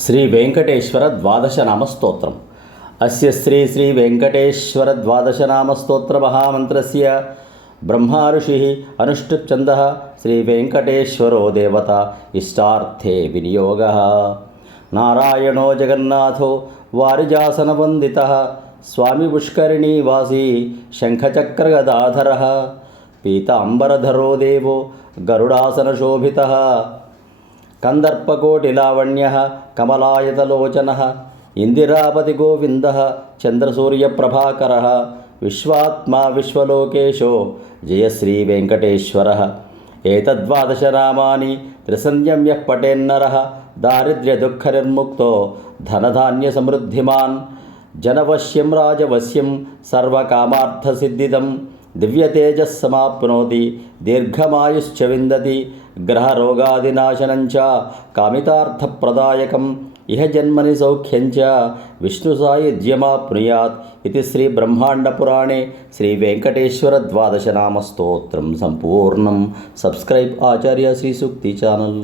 శ్రీ వెంకటేశ్వర ద్వాదశనామ స్తోత్రం. అస్య శ్రీ వెంకటేశ్వర ద్వాదశనామ స్తోత్ర మహామంత్రస్య బ్రహ్మా ఋషిః అనుష్ఠుప్ ఛందః శ్రీ వెంకటేశ్వరో దేవత ఇష్టార్థే వినియోగః. నారాయణో జగన్నాథో వారిజాసనవందితః స్వామి పుష్కరిణీవాసీ శంఖచక్రగదాధరః. పీతాంబరధరో దేవో గరుడాసనశోభితః. కందర్పకోటిలావణ్యః కమలాయతలోచనః. ఇందిరాపతి గోవిందః చంద్రసూర్యప్రభాకరః. విశ్వాత్మా విశ్వలోకేశో జయ శ్రీ వెంకటేశ్వరః. ఏతద్వాదశనామాని త్రిసంధ్యం యః పఠేన్నరః దారిద్ర్యదుఃఖనిర్ముక్తో ధనధాన్యసమృద్ధిమాన్. జనవశ్యం రాజవశ్యం సర్వకామార్థసిద్ధిదం. దివ్యతేజస్సమాప్నోతి దీర్ఘమాయుశ్చ విందతి. గ్రహరోగాదినాశనంచ కామితార్థప్రదాయకం. ఇహ జన్మని సౌఖ్యంచ విష్ణుసాయుధ్యమాప్నుయాత్. ఇది శ్రీ బ్రహ్మాండపురాణే శ్రీ వెంకటేశ్వర ద్వాదశనామ స్తోత్రం సంపూర్ణం. సబ్స్క్రైబ్ ఆచార్య శ్రీ సూక్తి ఛానల్.